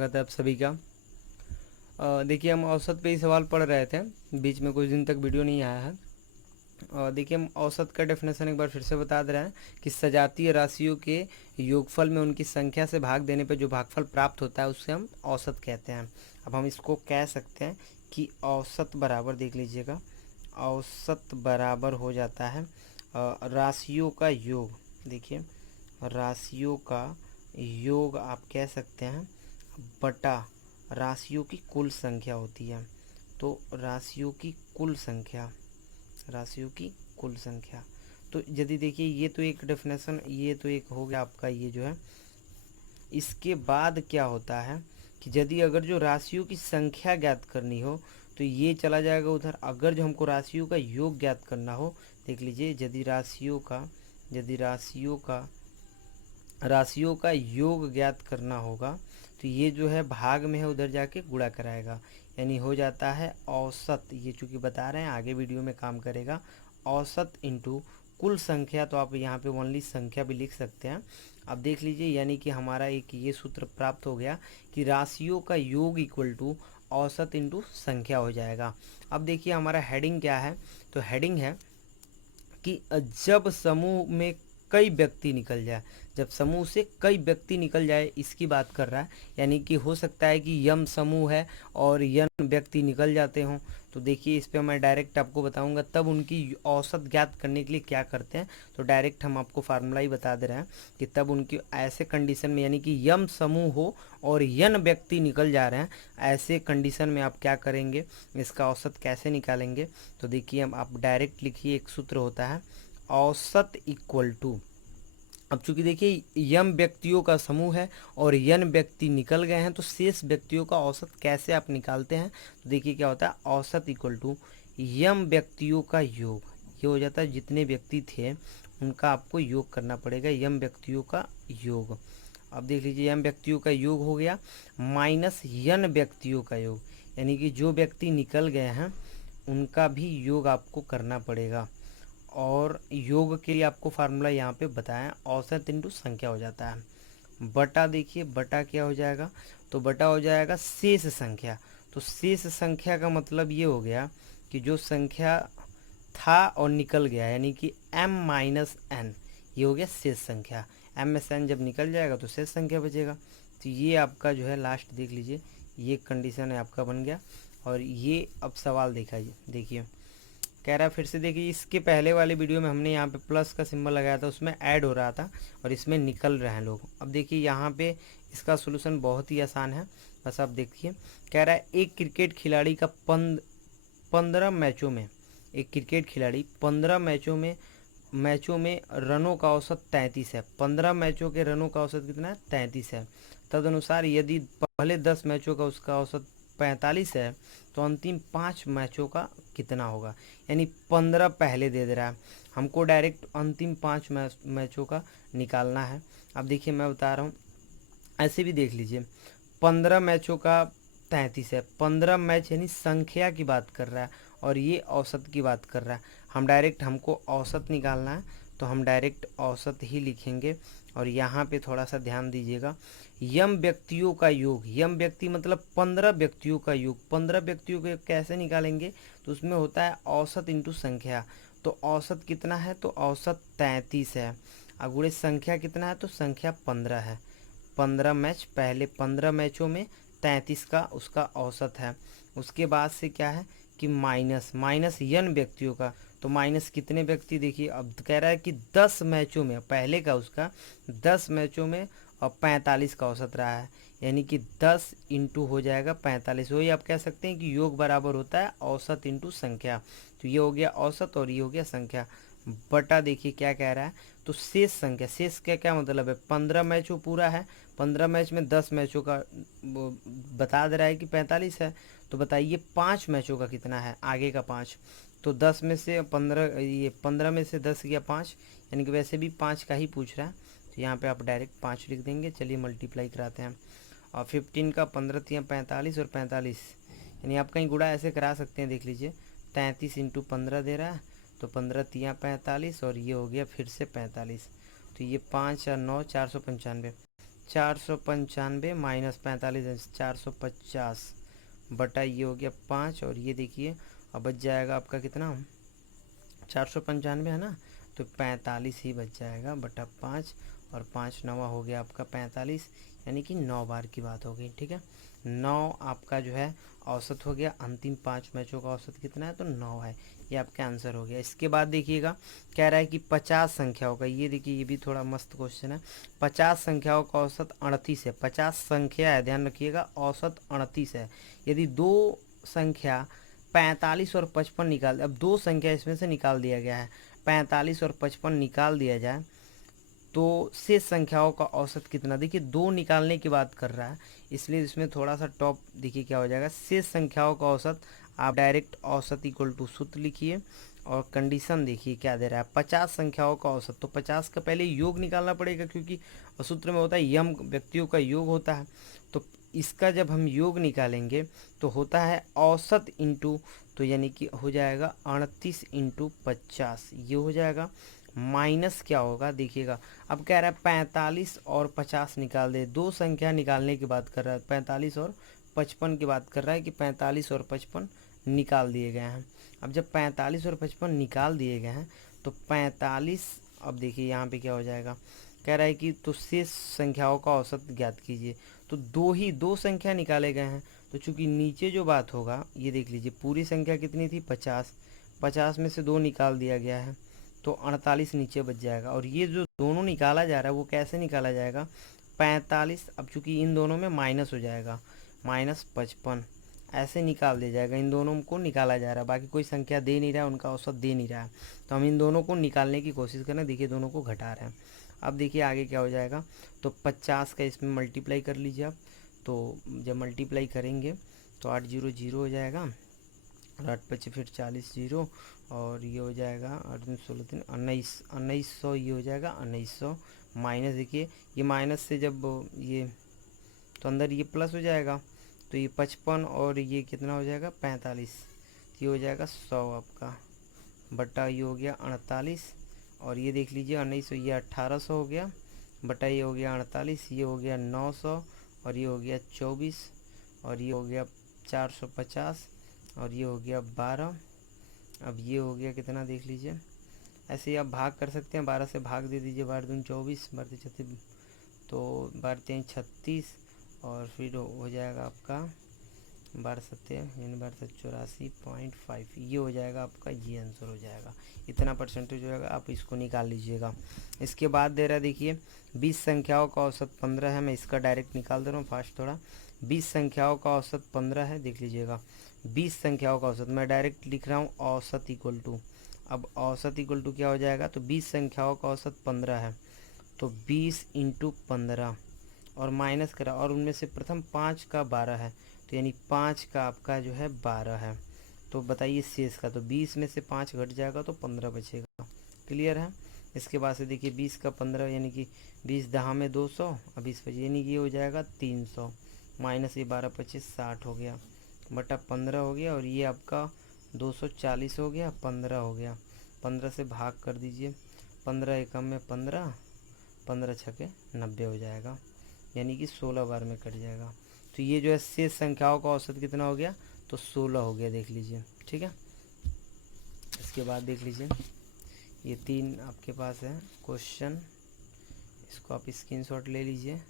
स्वागत है आप सभी का। देखिए हम औसत पे ही सवाल पढ़ रहे थे, बीच में कुछ दिन तक वीडियो नहीं आया है। देखिए हम औसत का डेफिनेशन एक बार फिर से बता दे रहे हैं कि सजातीय राशियों के योगफल में उनकी संख्या से भाग देने पर जो भागफल प्राप्त होता है उससे हम औसत कहते हैं। अब हम इसको कह सकते हैं कि औसत बराबर, देख लीजिएगा, औसत बराबर हो जाता है राशियों का योग। देखिए राशियों का योग आप कह सकते हैं बटा राशियों की कुल संख्या होती है। तो राशियों की कुल संख्या, राशियों की कुल संख्या। तो यदि देखिए ये तो एक डेफिनेशन, ये तो एक हो गया आपका ये जो है। इसके बाद क्या होता है कि यदि अगर जो राशियों की संख्या ज्ञात करनी हो तो ये चला जाएगा उधर। अगर जो हमको राशियों का योग ज्ञात करना हो, देख लीजिए, यदि राशियों का योग ज्ञात करना होगा तो ये जो है भाग में है, उधर जाके गुणा कराएगा, यानी हो जाता है औसत। ये चूँकि बता रहे हैं आगे वीडियो में काम करेगा। औसत इंटू कुल संख्या, तो आप यहाँ पे ओनली संख्या भी लिख सकते हैं। अब देख लीजिए, यानी कि हमारा एक ये सूत्र प्राप्त हो गया कि राशियों का योग इक्वल टू औसत इंटू संख्या हो जाएगा। अब देखिए हमारा हेडिंग क्या है, तो हेडिंग है कि जब समूह में कई व्यक्ति निकल जाए, जब समूह से कई व्यक्ति निकल जाए इसकी बात कर रहा है। यानी कि हो सकता है कि यम समूह है और यन व्यक्ति निकल जाते हों। तो देखिए इस पे मैं डायरेक्ट आपको बताऊंगा तब उनकी औसत ज्ञात करने के लिए क्या करते हैं। तो डायरेक्ट हम आपको फार्मूला ही बता दे रहे हैं कि तब उनकी ऐसे कंडीशन में, यानी कि यम समूह हो और यन व्यक्ति निकल जा रहे हैं, ऐसे कंडीशन में आप क्या करेंगे, इसका औसत कैसे निकालेंगे। तो देखिए हम आप डायरेक्ट लिखिए, एक सूत्र होता है औसत इक्वल टू। अब चूंकि देखिए यम व्यक्तियों का समूह है और यन व्यक्ति निकल गए हैं, तो शेष व्यक्तियों का औसत कैसे आप निकालते हैं। तो देखिए क्या होता है, औसत इक्वल टू यम व्यक्तियों का योग। ये हो जाता है जितने व्यक्ति थे उनका आपको योग करना पड़ेगा, यम व्यक्तियों का योग। अब देख लीजिए यम व्यक्तियों का योग हो गया माइनस यन व्यक्तियों का योग, यानी कि जो व्यक्ति निकल गए हैं उनका भी योग आपको करना पड़ेगा। और योग के लिए आपको फार्मूला यहाँ पे बताया, औसत इंटू संख्या हो जाता है बटा। देखिए बटा क्या हो जाएगा, तो बटा हो जाएगा शेष संख्या। तो शेष संख्या का मतलब ये हो गया कि जो संख्या था और निकल गया, यानी कि m माइनस एन, ये हो गया शेष संख्या। m में से n जब निकल जाएगा तो शेष संख्या बचेगा। तो ये आपका जो है लास्ट, देख लीजिए, ये कंडीशन है आपका बन गया। और ये अब सवाल देखिए कह रहा है फिर से, देखिए इसके पहले वाले वीडियो में हमने यहाँ पे प्लस का सिंबल लगाया था, उसमें ऐड हो रहा था और इसमें निकल रहे हैं लोग। अब देखिए यहाँ पे इसका सोल्यूशन बहुत ही आसान है, बस आप देखिए। कह रहा है एक क्रिकेट खिलाड़ी का 15 मैचों में, एक क्रिकेट खिलाड़ी 15 मैचों में रनों का औसत 33 है। 15 मैचों के रनों का औसत कितना है, 33 है। तदनुसार यदि पहले 10 मैचों का उसका औसत 45 है तो अंतिम 5 मैचों का कितना होगा। यानी 15 पहले दे दे रहा है हमको, डायरेक्ट अंतिम 5 मैचों का निकालना है। अब देखिए मैं बता रहा हूँ, ऐसे भी देख लीजिए, 15 मैचों का 33 है, 15 मैच यानी संख्या की बात कर रहा है और ये औसत की बात कर रहा है। हम डायरेक्ट, हमको औसत निकालना है तो हम डायरेक्ट औसत ही लिखेंगे। और यहाँ पे थोड़ा सा ध्यान दीजिएगा, यम व्यक्तियों का योग, यम व्यक्ति मतलब 15 व्यक्तियों का योग। 15 व्यक्तियों को कैसे निकालेंगे, तो उसमें होता है औसत इंटू संख्या। तो औसत कितना है, तो औसत 33 है। अगुणे संख्या कितना है, तो संख्या 15 है। 15 मैच, पहले 15 मैचों में 33 का उसका औसत है। उसके बाद से क्या है कि माइनस यन व्यक्तियों का, तो माइनस कितने व्यक्ति, देखिए अब कह रहा है कि 10 मैचों में, पहले का उसका 10 मैचों में और 45 का औसत रहा है, यानी कि 10 इंटू हो जाएगा 45। वही आप कह सकते हैं कि योग बराबर होता है औसत इंटू संख्या। तो ये हो गया औसत और ये हो गया संख्या बटा। देखिए क्या कह रहा है, तो शेष संख्या, शेष का क्या मतलब है, 15 मैचों पूरा है, 15 मैच में 10 मैचों का बता दे रहा है कि 45 है। तो बताइए 5 मैचों का कितना है, आगे का 5। तो 10 में से 15, ये 15 में से 10 गया 5, यानी कि वैसे भी 5 का ही पूछ रहा है। तो यहाँ पे आप डायरेक्ट 5 लिख देंगे। चलिए मल्टीप्लाई कराते हैं। और 15 का 15 तियाँ 45 और 45, यानी आप कहीं गुणा ऐसे करा सकते हैं, देख लीजिए 33 इंटू 15 दे रहा है, तो 15 तियाँ 45 और ये हो गया फिर से 45। तो ये 5 और 9 495, 495 माइनस 45 450 बटा ये हो गया 5, और ये देखिए अब बच जाएगा आपका कितना, 495 है ना, तो 45 ही बच जाएगा बटा 5, और 5 नवा हो गया आपका 45, यानी कि 9 बार की बात हो गई। ठीक है, 9 आपका जो है औसत हो गया। अंतिम 5 मैचों का औसत कितना है, तो 9 है। ये आपका आंसर हो गया। इसके बाद देखिएगा, कह रहा है कि 50 संख्याओं का, ये देखिए ये भी थोड़ा मस्त क्वेश्चन है। 50 संख्याओं का औसत 38 है। 50 संख्या है, ध्यान रखिएगा, औसत 38 है। यदि दो संख्या 45 और 55 निकाल, अब दो संख्या इसमें से निकाल दिया गया है, 45 और 55 निकाल दिया जाए तो शेष संख्याओं का औसत कितना, देखिए दो निकालने की बात कर रहा है, इसलिए इसमें थोड़ा सा टॉप देखिए क्या हो जाएगा, शेष संख्याओं का औसत। आप डायरेक्ट औसत इक्वल टू सूत्र लिखिए, और कंडीशन देखिए क्या दे रहा है, 50 संख्याओं का औसत, तो 50 का पहले योग निकालना पड़ेगा, क्योंकि सूत्र में होता है यम व्यक्तियों का योग होता है। तो इसका जब हम योग निकालेंगे तो होता है औसत इंटू, तो यानी कि हो जाएगा 38 इंटू 50, ये हो जाएगा। माइनस क्या होगा देखिएगा, अब कह रहा है 45 और 50 निकाल दे, दो संख्या निकालने की बात कर रहा है, 45 और 55 की बात कर रहा है कि 45 और 55 निकाल दिए गए हैं। अब जब 45 और 55 निकाल दिए गए हैं तो 45, अब देखिए यहाँ पे क्या हो जाएगा, कह रहा है कि तो शेष संख्याओं का औसत ज्ञात कीजिए, तो दो संख्या निकाले गए हैं, तो चूंकि नीचे जो बात होगा, ये देख लीजिए पूरी संख्या कितनी थी 50, 50 में से दो निकाल दिया गया है तो 48 नीचे बच जाएगा। और ये जो दोनों निकाला जा रहा है वो कैसे निकाला जाएगा, 45, अब चूंकि इन दोनों में माइनस हो जाएगा, माइनस 55, ऐसे निकाल दिया जाएगा। इन दोनों को निकाला जा रहा है, बाकी कोई संख्या दे नहीं रहा है, उनका औसत दे नहीं रहा है, तो हम इन दोनों को निकालने की कोशिश करें, देखिए दोनों को घटा रहे हैं। अब देखिए आगे क्या हो जाएगा, तो 50 का इसमें मल्टीप्लाई कर लीजिए आप, तो जब मल्टीप्लाई करेंगे तो 8 जीरो जीरो हो जाएगा, और 8 पचे फिर 40 जीरो, और ये हो जाएगा 8 दूनी 16 3 1900, ये हो जाएगा 1900। माइनस देखिए ये माइनस से जब ये, तो अंदर ये प्लस हो जाएगा, तो ये 55 और ये कितना हो जाएगा 45, ये हो जाएगा 100 आपका, बटा ये हो गया 48, और ये देख लीजिए 1900, ये 1800 हो गया, बटा ये हो गया 48, ये हो गया 900, और ये हो गया 24, और ये हो गया 450, और ये हो गया 12। अब ये हो गया कितना देख लीजिए, ऐसे ही आप भाग कर सकते हैं, 12 से भाग दे दीजिए, 12 दूनी 24, 12 36, तो 12 3 36, और फिर हो जाएगा आपका 12 सत्ते यानी 12 84.5, ये हो जाएगा आपका, ये आंसर हो जाएगा, इतना परसेंटेज हो जाएगा, आप इसको निकाल लीजिएगा। इसके बाद दे रहा है देखिए 20 संख्याओं का औसत 15 है, मैं इसका डायरेक्ट निकाल दे रहा हूँ फास्ट थोड़ा। 20 संख्याओं का औसत 15 है, देख लीजिएगा 20 संख्याओं का औसत मैं डायरेक्ट लिख रहा हूँ औसत इक्वल टू, अब औसत इक्वल टू क्या हो जाएगा, तो 20 संख्याओं का औसत 15 है, तो 20 इंटू 15, और माइनस करा, और उनमें से प्रथम 5 का 12 है, तो यानी 5 का आपका जो है 12 है, तो बताइए शेष का, तो 20 में से 5 घट जाएगा तो 15 बचेगा। क्लियर है। इसके बाद से देखिए 20 का 15 यानी कि 20 दहा में 200, अब 20 पच्चीस यानी कि ये हो जाएगा 300, माइनस ये 12 25 60 हो गया, बटा 15 हो गया, और ये आपका 240 हो गया, 15 हो गया, 15 से भाग कर दीजिए, 15 एकम में 15, 15 छके 90 हो जाएगा, यानी कि 16 बार में कट जाएगा। तो ये जो है शेष संख्याओं का औसत कितना हो गया, तो 16 हो गया, देख लीजिए। ठीक है, इसके बाद देख लीजिए ये 3 आपके पास है क्वेश्चन, इसको आप स्क्रीनशॉट ले लीजिए।